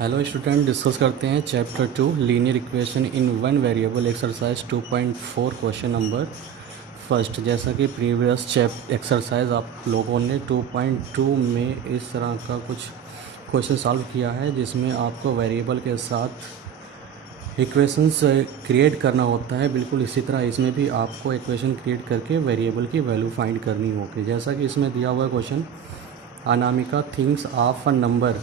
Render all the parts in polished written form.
Hello student, discuss करते हैं chapter 2 linear equation in one variable exercise 2.4 question number first. जैसा कि previous exercise आप लोगों ने 2.2 में इस तरह का कुछ क्वेश्चन सॉल्व किया है, जिसमें आपको वेरिएबल के साथ इक्वेशंस क्रिएट करना होता है। बिल्कुल इसी तरह इसमें भी आपको इक्वेशन क्रिएट करके वेरिएबल की वैल्यू फाइंड करनी होगी। जैसा कि इसमें दिया हुआ question, Anamika things of a number,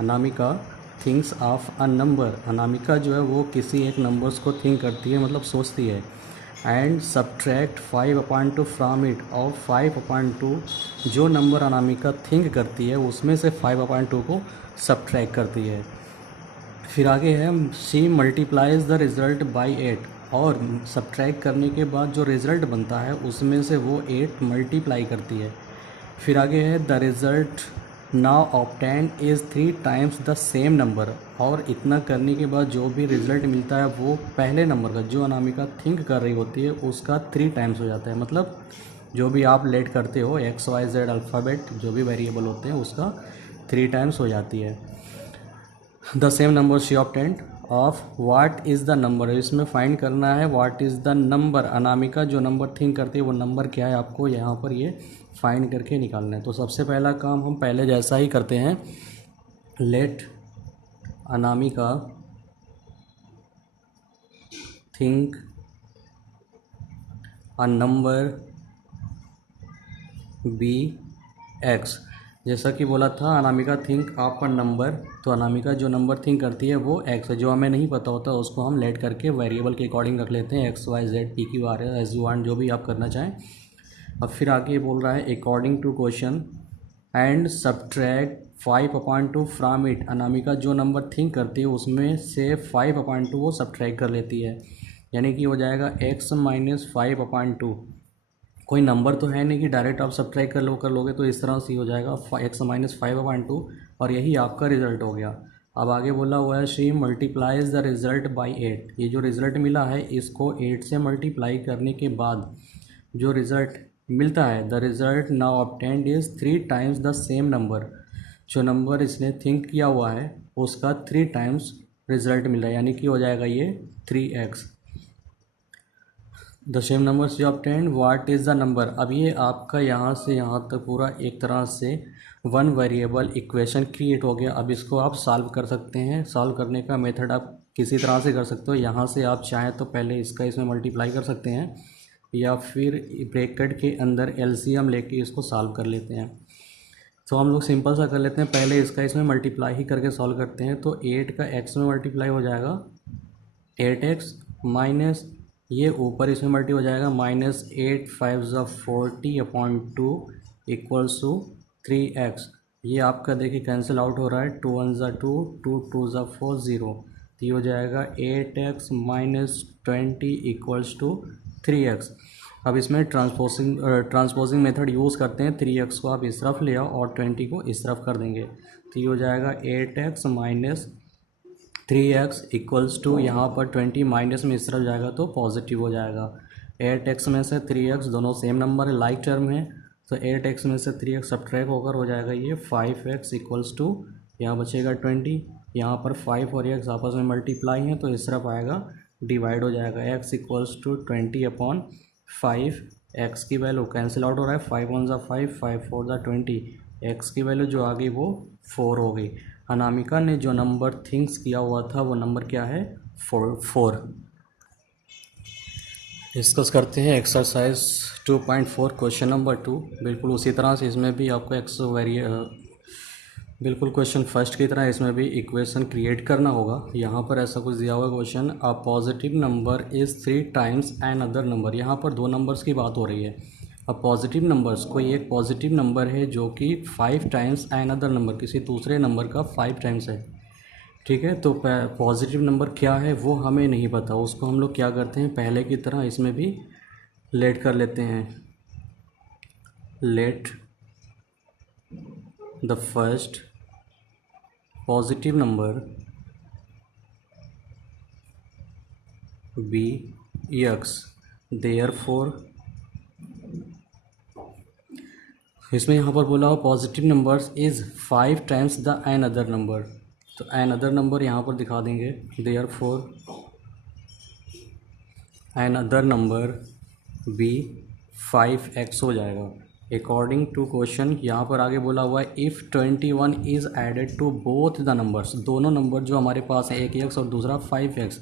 Anamika things of a number, Anamika जो है वो किसी एक नंबर्स को थिंक करती है, मतलब सोचती है। एंड सब्ट्रैक्ट 5/2 फ्राम इट, और 5/2 जो नंबर अनामिका थिंक करती है उसमें से 5/2 को सब्ट्रैक्ट करती है। फिर आगे है she multiplies the result by 8, और सब्ट्रैक्ट करने के बाद जो रिज़ल्ट बनता है उसमें से वो 8 मल्टीप्लाई करती है। फिर आगे है the result now obtain is 3 times the same number, और इतना करने के बाद जो भी रिज़ल्ट मिलता है वो पहले नंबर का, जो अनामिका थिंक कर रही होती है उसका 3 टाइम्स हो जाता है। मतलब जो भी आप लेट करते हो XYZ अल्फ़ाबेट, जो भी वेरिएबल होते हैं उसका 3 टाइम्स हो जाती है। The same number she obtained of what is the number, इसमें फाइंड करना है what is the number, Anamika जो नंबर थिंक करती है वो नंबर क्या है, आपको यहाँ पर ये फाइंड करके निकालना है। तो सबसे पहला काम हम पहले जैसा ही करते हैं, let Anamika think a number be x. जैसा कि बोला था Anamika think of a number, तो अनामिका जो नंबर थिंक करती है वो एक्स है। जो हमें नहीं पता होता उसको हम लेट करके वेरिएबल के अकॉर्डिंग रख लेते हैं, XYZ PQR SU1 जो भी आप करना चाहें। अब फिर आगे बोल रहा है according to question and subtract 5/2 from it, Anamika जो नंबर थिंक करती है उसमें से 5/2 वो सब्ट्रैक्ट कर लेती है, यानी कि हो जाएगा x माइनस 5/2। कोई नंबर तो है नहीं कि डायरेक्ट आप सब्ट्रैक्ट कर लोगे, तो इस तरह से हो जाएगा x माइनस 5/2, और यही आपका रिज़ल्ट हो गया। अब आगे बोला हुआ है she multiplies the result by 8, ये जो रिज़ल्ट मिला है इसको 8 से मल्टीप्लाई करने के बाद जो रिज़ल्ट मिलता है, the result now obtained is 3 times the same number, जो नंबर इसने थिंक किया हुआ है उसका 3 टाइम्स रिज़ल्ट मिला, यानी कि हो जाएगा ये 3x। The same number see obtained what is the number. अब ये आपका यहाँ से यहाँ तक पूरा एक तरह से वन वेरिएबल इक्वेशन क्रिएट हो गया। अब इसको आप सॉल्व कर सकते हैं। सॉल्व करने का मेथड आप किसी तरह से कर सकते हो। यहाँ से आप चाहें तो पहले इसका इसमें मल्टीप्लाई कर सकते हैं, या फिर ब्रैकेट के अंदर LCM लेके इसको सॉल्व कर लेते हैं। तो हम लोग सिंपल सा कर लेते हैं, पहले इसका इसमें मल्टीप्लाई ही करके सॉल्व करते हैं। तो 8 का x में मल्टीप्लाई हो जाएगा 8x, माइनस ये ऊपर इसमें मल्टी हो जाएगा माइनस 8 5 40/2 इक्वल्स टू 3x। ये आपका देखिए कैंसिल आउट हो रहा है, 2 1 2, 2 2 4 0, तो ये हो जाएगा 8x minus 20 equals to 3x। अब इसमें ट्रांसपोजिंग मेथड यूज़ करते हैं। 3x को आप इस तरफ ले आओ और 20 को इस तरफ कर देंगे, तो ये हो जाएगा 8x minus 3x equals to, यहाँ पर 20 माइनस में इस तरफ जाएगा तो पॉजिटिव हो जाएगा। 8x में से 3x दोनों सेम नंबर है, लाइक टर्म है, तो 8x में से 3x सब्ट्रैक्ट होकर हो जाएगा ये 5x इक्वल्स टू, यहाँ बचेगा 20, यहाँ पर 5 और x आपस में मल्टीप्लाई हैं तो इस तरफ आएगा डिवाइड हो जाएगा, x इक्वल्स टू 20/5। x की वैल्यू कैंसिल आउट हो रहा है, 5 1 5, 5 4 20, x की वैल्यू जो आ गई वो 4 हो गई। अनामिका ने जो नंबर थिंक्स किया हुआ था वो नंबर क्या है, 4। डिस्कस करते हैं एक्सरसाइज 2.4 क्वेश्चन नंबर 2। बिल्कुल उसी तरह से इसमें भी आपको बिल्कुल क्वेश्चन फर्स्ट की तरह इसमें भी इक्वेशन क्रिएट करना होगा। यहाँ पर ऐसा कुछ दिया हुआ question, a positive number is 3 times another number. यहाँ पर दो नंबर्स की बात हो रही है। अब पॉजिटिव नंबर्स, कोई एक पॉजिटिव नंबर है जो कि 5 टाइम्स एन अदर नंबर, किसी दूसरे नंबर का 5 टाइम्स है, ठीक है। तो पॉजिटिव नंबर क्या है वो हमें नहीं पता, उसको हम लोग क्या करते हैं, पहले की तरह इसमें भी लेट कर लेते हैं। Let the first positive number B x, therefore इसमें यहाँ पर बोला हो positive numbers is 5 times the another number, तो एन अदर नंबर यहाँ पर दिखा देंगे, therefore another number be 5x हो जाएगा अकॉर्डिंग टू क्वेश्चन। यहाँ पर आगे बोला हुआ है if 21 is added to both the numbers, दोनों नंबर जो हमारे पास है, एक x और दूसरा 5x,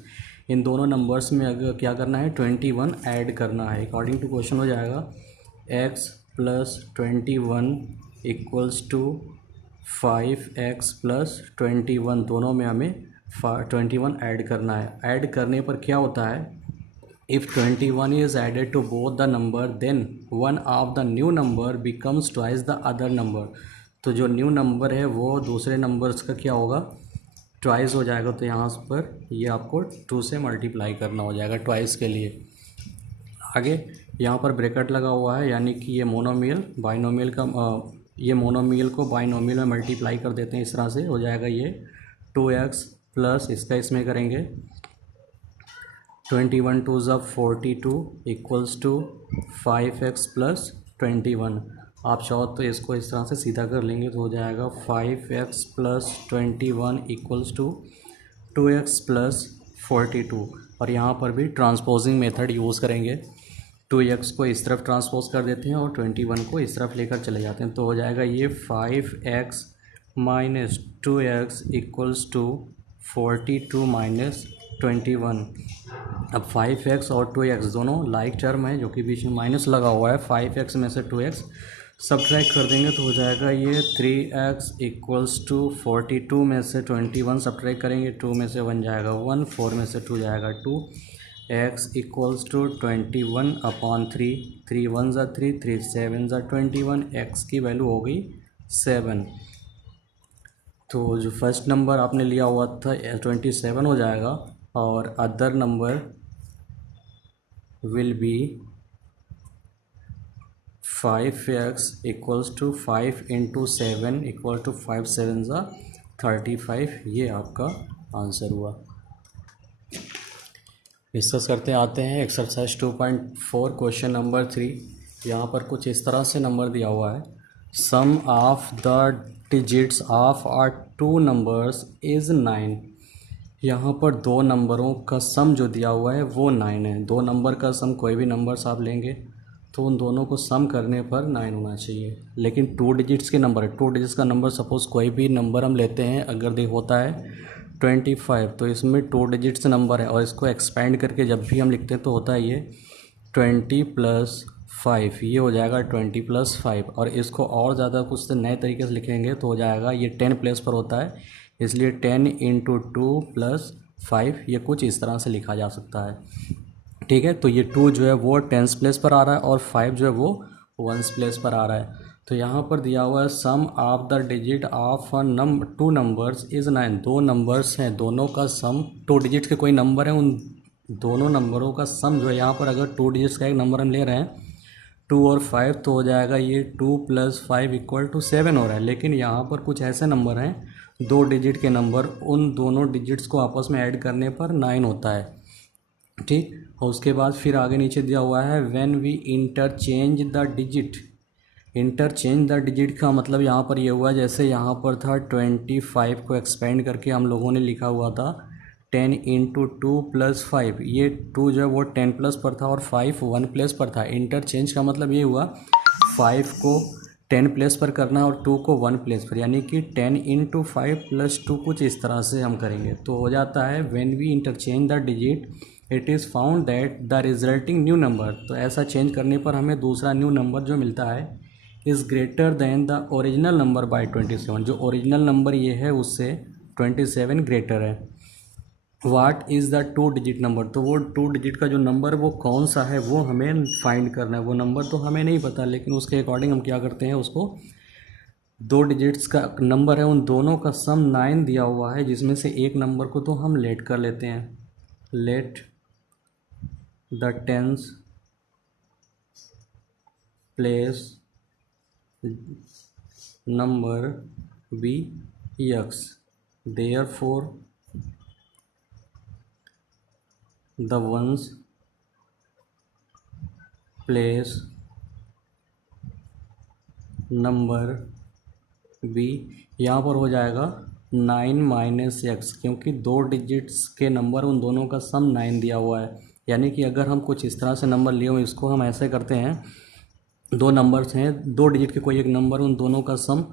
इन दोनों नंबर्स में अगर क्या करना है 21 ऐड करना है। अकॉर्डिंग टू क्वेश्चन हो जाएगा x plus 21 equals to 5x plus 21, दोनों में हमें 21 ऐड करना है। ऐड करने पर क्या होता है, if 21 is added to both the number then one of the new number becomes twice the other number। तो जो न्यू नंबर है वो दूसरे नंबर्स का क्या होगा, ट्वाइस हो जाएगा। तो यहाँ पर ये आपको 2 से मल्टीप्लाई करना हो जाएगा ट्वाइस के लिए। आगे यहाँ पर ब्रैकेट लगा हुआ है, यानी कि ये मोनोमियल बाइनोमियल का ये मोनोमियल को बाइनोमियल में मल्टीप्लाई कर देते हैं, इस तरह से हो जाएगा ये 2x प्लस इसका इसमें करेंगे 21 टू ज़ा 42 इक्वल्स टू 5x प्लस 21। आप चाहो तो इसको इस तरह से सीधा कर लेंगे तो हो जाएगा 5x plus 21 equals to 2x plus 42। और यहाँ पर भी ट्रांसपोजिंग मेथड यूज़ करेंगे, 2x को इस तरफ ट्रांसपोज कर देते हैं और 21 को इस तरफ लेकर चले जाते हैं। तो हो जाएगा ये 5x minus 2x equals to 42 minus 21। अब 5x और 2x दोनों लाइक टर्म है, जो कि बीच में माइनस लगा हुआ है। 5x में से 2x सब्ट्रैक्ट कर देंगे तो हो जाएगा ये 3x इक्वल्स टू 42 में से 21 सब्ट्रैक्ट करेंगे, 2 में से 1 जाएगा 1, 4 में से 2 जाएगा 2, x इक्वल्स टू 21 अपॉन 3, 3 1 ज़ा 3, 3 7 ज़ा 21, x की वैल्यू हो गई 7। तो जो फर्स्ट नंबर आपने लिया हुआ था 27 हो जाएगा और other number will be 5x equals to 5 into 7 equal to 5 7 ज़ा 35। ये आपका आंसर हुआ। डिस्कस करते आते हैं एक्सरसाइज 2.4 क्वेश्चन नंबर 3। यहाँ पर कुछ इस तरह से नंबर दिया हुआ है, sum of the digits of are two numbers is 9। यहाँ पर दो नंबरों का सम जो दिया हुआ है वो 9 है। दो नंबर का सम कोई भी नंबर्स आप लेंगे तो उन दोनों को सम करने पर 9 होना चाहिए, लेकिन 2 डिजिट्स के नंबर है। 2 डिजिट्स का नंबर सपोज़ कोई भी नंबर हम लेते हैं, अगर दे होता है 25 तो इसमें 2 डिजिट्स नंबर है और इसको एक्सपेंड करके जब भी हम लिखते हैं तो होता है ये 20 प्लस 5, ये हो जाएगा 20 प्लस 5। और इसको और ज़्यादा कुछ नए तरीके से लिखेंगे तो हो जाएगा ये 10 प्लेस पर होता है, इसलिए 10 इंटू 2 प्लस 5, ये कुछ इस तरह से लिखा जा सकता है। ठीक है, तो ये 2 जो है वो 10s प्लेस पर आ रहा है और 5 जो है वो 1s प्लेस पर आ रहा है। तो यहाँ पर दिया हुआ है sum of the digit of two numbers is 9। दो नंबर्स हैं, दोनों का सम 2 डिजिट के कोई नंबर है, उन दोनों नंबरों का सम जो है, यहाँ पर अगर 2 डिजिट्स का एक नंबर हम ले रहे हैं 2 और 5 तो हो जाएगा ये 2 प्लस 5 इक्वल टू 7 हो रहा है। लेकिन यहाँ पर कुछ ऐसे नंबर हैं 2 डिजिट के नंबर, उन दोनों डिजिट्स को आपस में ऐड करने पर 9 होता है। ठीक, और उसके बाद फिर आगे नीचे दिया हुआ है when we interchange the digit. Interchange the digit का मतलब यहाँ पर ये हुआ, जैसे यहाँ पर था 25 को एक्सपेंड करके हम लोगों ने लिखा हुआ था 10 इंटू 2 प्लस 5, ये 2 जो है वो 10 प्लस पर था और 5 1 प्लस पर था। इंटरचेंज का मतलब ये हुआ 5 को 10 प्लस पर करना और 2 को 1 प्लस पर, यानी कि 10 इंटू 5 प्लस 2 कुछ इस तरह से हम करेंगे तो हो जाता है when we interchange the digit it is found that the resulting new number. तो ऐसा चेंज करने पर हमें दूसरा न्यू नंबर जो मिलता है is greater than the original number by 27। जो ओरिजिनल नंबर ये है उससे 27 ग्रेटर है। What is the 2 digit number, तो वो 2 डिजिट का जो नंबर वो कौन सा है वो हमें फाइंड करना है। वो नंबर तो हमें नहीं पता, लेकिन उसके अकॉर्डिंग हम क्या करते हैं, उसको 2 डिजिट्स का नंबर है उन दोनों का सम 9 दिया हुआ है, जिसमें से एक नंबर को तो हम लेट कर लेते हैं, let the tens place number B x, therefore the ones place number B. यहाँ पर हो जाएगा 9 माइनस एक्स, क्योंकि 2 डिजिट्स के नंबर उन दोनों का सम 9 दिया हुआ है। यानी कि अगर हम कुछ इस तरह से नंबर लिए हुए, इसको हम ऐसे करते हैं, 2 नंबर्स हैं, 2 डिजिट के कोई एक नंबर, उन दोनों का सम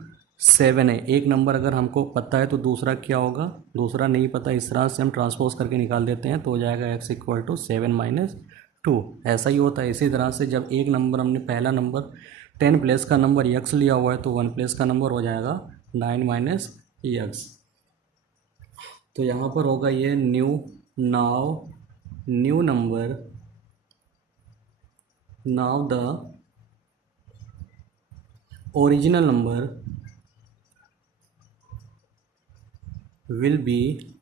7 है। एक नंबर अगर हमको पता है तो दूसरा क्या होगा, दूसरा नहीं पता, इस तरह से हम ट्रांसपोज करके निकाल देते हैं तो हो जाएगा x इक्वल टू 7 माइनस 2। ऐसा ही होता है। इसी तरह से जब एक नंबर, हमने पहला नंबर 10 प्लेस का नंबर x लिया हुआ है तो 1 प्लेस का नंबर हो जाएगा 9 माइनस x। तो यहाँ पर होगा ये new number, now the original number will be,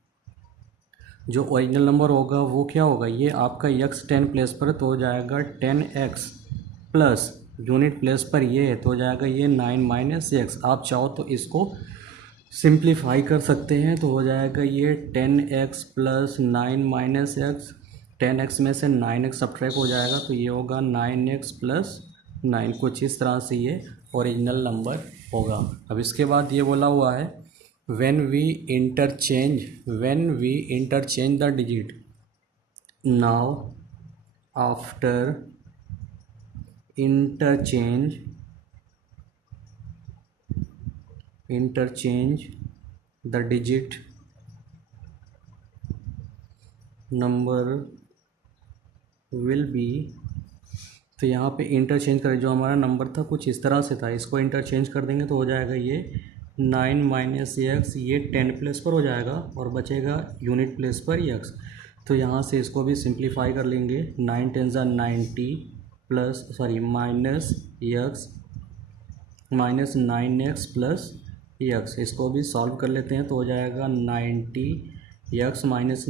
जो ओरिजिनल नंबर होगा वो क्या होगा, ये आपका x 10 प्लेस पर तो हो जाएगा 10x प्लस यूनिट प्लेस पर ये है तो हो जाएगा ये 9 माइनस एक्स। आप चाहो तो इसको सिंप्लीफाई कर सकते हैं तो हो जाएगा ये 10x plus 9 minus x. 10x में से 9x सब्ट्रैक्ट हो जाएगा तो ये होगा 9x प्लस 9। कुछ इस तरह से ये ओरिजिनल नंबर होगा। अब इसके बाद ये बोला हुआ है when we interchange the digit, now after interchange the digit, number will be, तो यहाँ पे इंटरचेंज करें, जो हमारा नंबर था कुछ इस तरह से था, इसको इंटरचेंज कर देंगे तो हो जाएगा ये 9 माइनस एक्स, ये 10 प्लेस पर हो जाएगा और बचेगा यूनिट प्लेस पर x। तो यहाँ से इसको भी सिंप्लीफाई कर लेंगे, 9 10 ज़ा 90 plus minus x minus 9x plus x। इसको भी सॉल्व कर लेते हैं तो हो जाएगा 90x माइनस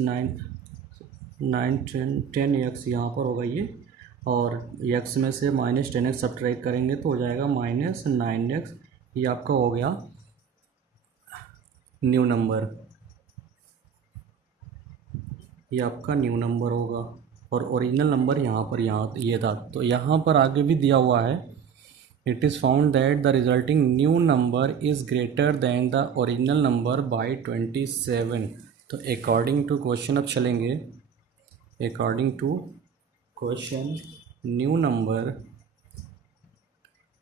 10x यहाँ पर होगा ये, और x में से माइनस 10x सब्ट्रैक्ट करेंगे तो हो जाएगा माइनस 9x। ये आपका हो गया न्यू नंबर, ये आपका न्यू नंबर होगा। और ओरिजिनल नंबर यहाँ ये था। तो यहाँ पर आगे भी दिया हुआ है, it is found that the resulting new number is greater than the original number by 27। तो अकॉर्डिंग टू क्वेश्चन अब चलेंगे। According to question, new number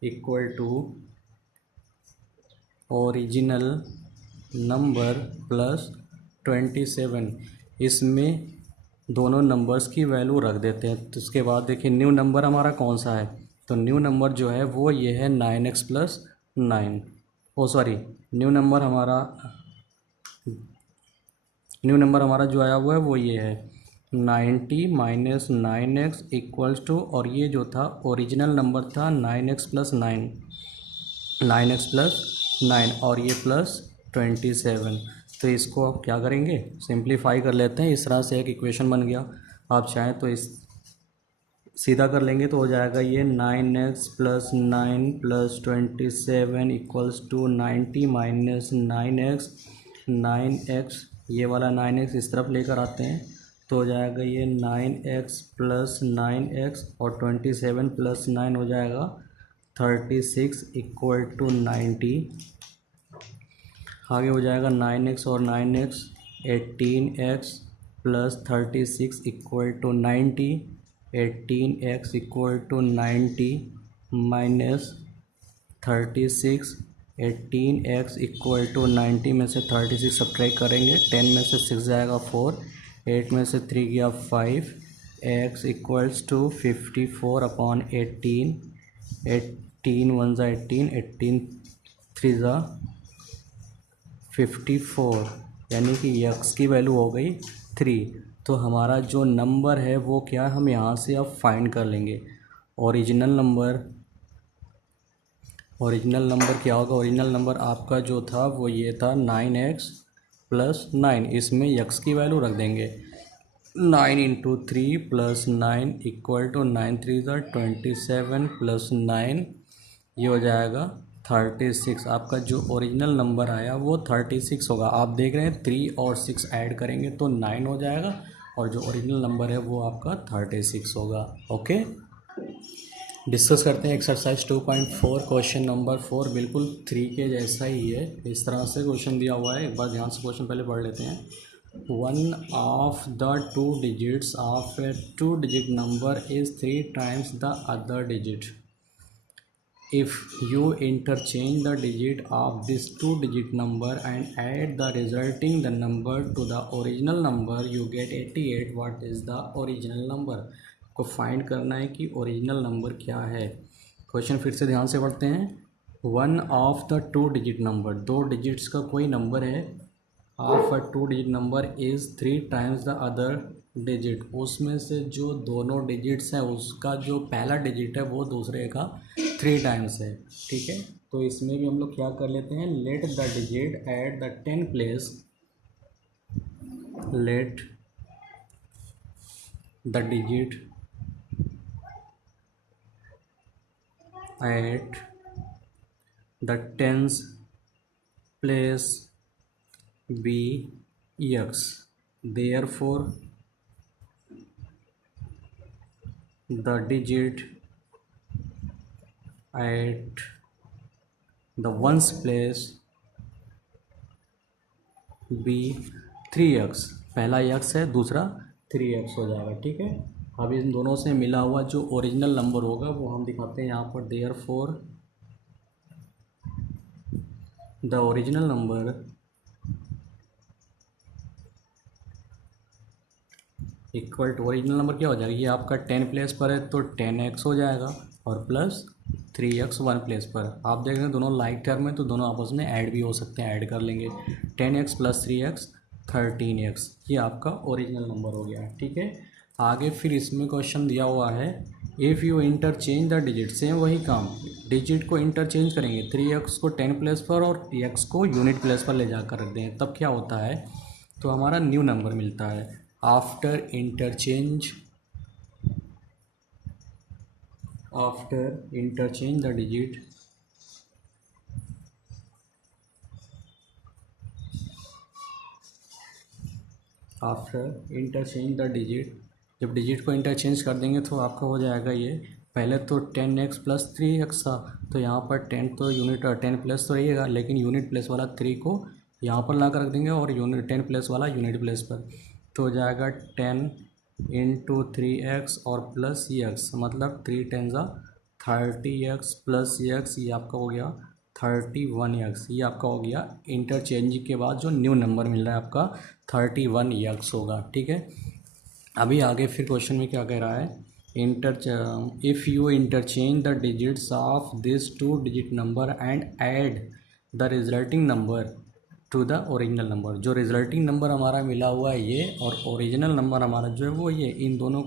equal to original number plus 27। इसमें दोनों नंबर्स की वैल्यू रख देते हैं। तो उसके बाद देखिए न्यू नंबर हमारा कौन सा है, तो न्यू नंबर जो है वो ये है 9x प्लस 9। न्यू नंबर हमारा जो आया हुआ है वो ये है 90 माइनस 9x इक्वल्स टू, और ये जो था ओरिजिनल नंबर था 9x प्लस 9 और ये प्लस 27। तो इसको आप क्या करेंगे, सिंप्लीफाई कर लेते हैं। इस तरह से एक इक्वेशन बन गया। आप चाहें तो इस सीधा कर लेंगे तो हो जाएगा ये 9x plus 9 plus 27 equals to 90 minus 9x, ये वाला 9x इस तरफ लेकर आते हैं तो हो जाएगा ये 9x प्लस 9x और 27 प्लस 9 हो जाएगा 36 इक्वल टू 90। आगे हो जाएगा 9x और 9x 18x plus 36 equal to 90। 18x equal to 90 minus 36। 18x equal to 90 में से 36 सब्ट्रैक्ट करेंगे, 10 में से 6 जाएगा 4, 8 में से 3 गया 5, x इक्वल्स टू 54 अपॉन 18। 18 1 ज़ा 18, 18 3 ज़ा 54, यानी कि x की वैल्यू हो गई 3। तो हमारा जो नंबर है वो क्या, हम यहाँ से अब फाइंड कर लेंगे ओरिजिनल नंबर क्या होगा। ओरिजिनल नंबर आपका जो था वो ये था 9x प्लस 9, इसमें x की वैल्यू रख देंगे 9 इंटू 3 प्लस 9 इक्वल टू 9 3 ज़ा 27 प्लस 9, ये हो जाएगा 36। आपका जो ओरिजिनल नंबर आया वो 36 होगा। आप देख रहे हैं 3 और 6 ऐड करेंगे तो 9 हो जाएगा, और जो ओरिजिनल नंबर है वो आपका 36 होगा। ओके, डिस्कस करते हैं एक्सरसाइज 2.4 क्वेश्चन नंबर 4 बिल्कुल 3 के जैसा ही है। इस तरह से क्वेश्चन दिया हुआ है, एक बार ध्यान से क्वेश्चन पहले पढ़ लेते हैं। One of the two digits of A two digit number is 3 times the other digit. If you interchange the digit of this two-digit number and add the resulting the number to the original number, you get 88. What is the original number? को find करना है कि original number क्या है। Question फिर से ध्यान से पढ़ते हैं। One of the two digit number, दो डिजिट्स का कोई नंबर है, of a two digit number is 3 times the other digit, उसमें से जो दोनों डिजिट्स हैं उसका जो पहला डिजिट है वो दूसरे का 3 टाइम्स है। ठीक है, तो इसमें भी हम लोग क्या कर लेते हैं, let the digit at the 10 place, let the digit at the 10th place B x, therefore the digit at the ones place B 3x, पहला x है दूसरा 3x हो जाएगा। ठीक है, अब इन दोनों से मिला हुआ जो ओरिजिनल नंबर होगा वो हम दिखाते हैं यहाँ पर। Therefore the original number equal to, original number क्या हो जाएगा, ये आपका 10 प्लेस पर है तो 10x हो जाएगा और प्लस 3x 1 प्लेस पर। आप देख रहे हैं दोनों लाइक टर्म है तो दोनों आपस में ऐड भी हो सकते हैं, ऐड कर लेंगे। 10x प्लस 3x 13x, ये आपका ओरिजिनल नंबर हो गया। ठीक है, आगे फिर इसमें क्वेश्चन दिया हुआ है, if you interchange the digit, same वही काम, डिजिट को इंटरचेंज करेंगे, 3x को 10 प्लेस पर और x को यूनिट प्लेस पर ले जाकर रख दें, तब क्या होता है, तो हमारा न्यू नंबर मिलता है। आफ्टर इंटरचेंज द डिजिट जब डिजिट को इंटरचेंज कर देंगे तो आपका हो जाएगा ये, पहले तो 10x प्लस 3x था तो यहाँ पर 10 तो यूनिट 10 प्लस तो रहेगा, लेकिन यूनिट प्लेस वाला 3 को यहाँ पर ला कर रख देंगे और यूनिट 10 प्लस वाला यूनिट प्लेस पर, तो हो जाएगा 10 इंटू 3x और प्लस x, मतलब 3 10 30x प्लस x, ये आपका हो गया 31x, ये आपका हो गया इंटरचेंज के बाद जो न्यू नंबर मिल रहा है आपका 31x होगा। ठीक है, अभी आगे फिर क्वेश्चन में क्या कह रहा है, if you interchange the digits of this two digit number and add the resulting number two the original number, जो रिजल्टिंग नंबर हमारा मिला हुआ है ये और ओरिजिनल नंबर हमारा जो है वो ये, इन दोनों